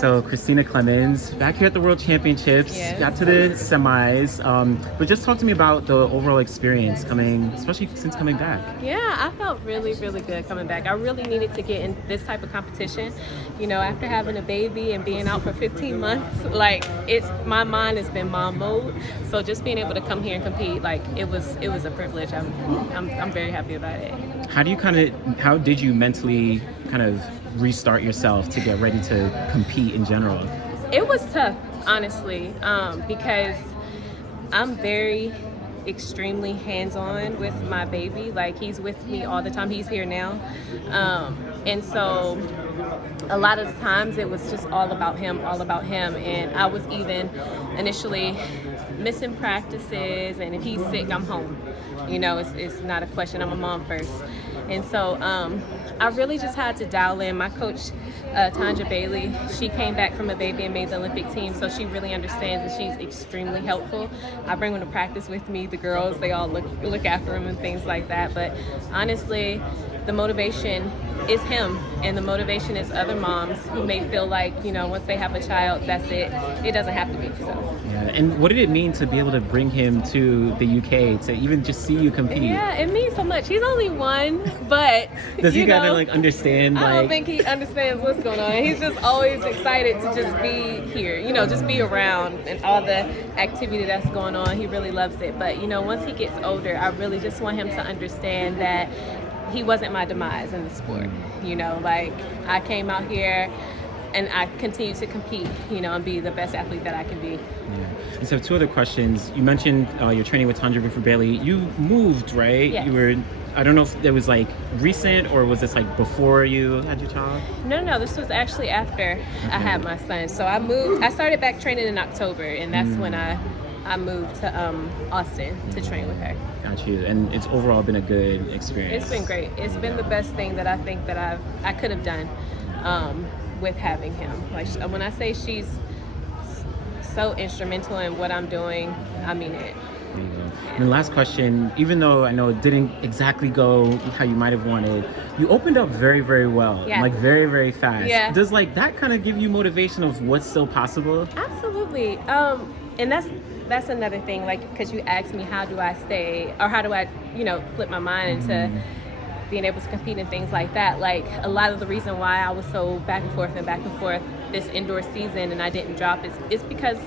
So Christina Clemons, back here at the World Championships, Yes. got to the semis. But just talk to me about the overall experience especially since coming back. Yeah, I felt really, really good coming back. I really needed to get in this type of competition. You know, after having a baby and being out for 15 months, like my mind has been mom mode. So just being able to come here and compete, like it was a privilege. I'm very happy about it. How did you mentally kind of restart yourself to get ready to compete in general? It was tough, honestly, because I'm very extremely hands-on with my baby. Like, he's with me all the time. He's here now. And so a lot of the times it was just all about him. And I was even initially missing practices, and if he's sick, I'm home. You know, it's not a question. I'm a mom first. And so I really just had to dial in. My coach, Tanja Bailey, she came back from a baby and made the Olympic team, so she really understands, and she's extremely helpful. I bring them to practice with me. The girls, they all look after him and things like that. But honestly, the motivation is him, and the motivation is other moms who may feel like, you know, once they have a child, that's it. It doesn't have to be so. Yeah. And what did it mean to be able to bring him to the UK to even just see you compete? Yeah, it means so much. He's only one, but does he kind of like understand? I don't think he understands what's going on. He's just always excited to just be here, you know, just be around and all the activity that's going on. He really loves it. But, you know, once he gets older, I really just want him to understand that he wasn't my demise in the sport. You know, like, I came out here and I continue to compete, you know, and be the best athlete that I can be. Yeah. And so 2 other questions. You mentioned you're training with Tanja Bailey. You moved, right? Yes. You were, I don't know if it was like recent or was this like before you had your child? No, this was actually after I had my son. So I started back training in October, and that's when I moved to Austin to train with her. Got you. And it's overall been a good experience. It's been great. It's been the best thing that I think that I could have done with having him. Like, when I say she's so instrumental in what I'm doing, I mean it. There you go. And the last question, even though I know it didn't exactly go how you might have wanted, you opened up very, very well. Yeah. Like very, very fast. Yeah. Does like that kind of give you motivation of what's still possible? Absolutely. And that's another thing, like, because you asked me how do I stay, or how do I, you know, flip my mind into being able to compete and things like that. Like, a lot of the reason why I was so back and forth this indoor season and I didn't drop is because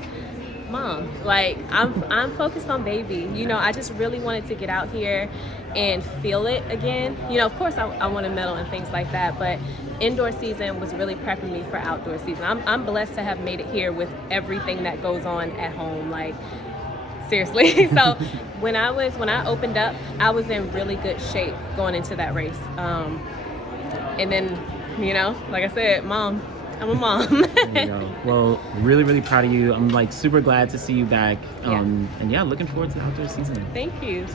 mom, like, I'm focused on baby. You know, I just really wanted to get out here and feel it again. You know, of course I want to medal and things like that, but indoor season was really prepping me for outdoor season. I'm blessed to have made it here with everything that goes on at home, like, seriously. So when I opened up, I was in really good shape going into that race. And then, you know, like I said, mom, I'm a mom. There you go. Well, really, really proud of you. I'm like super glad to see you back. And yeah, looking forward to the outdoor season. Thank you.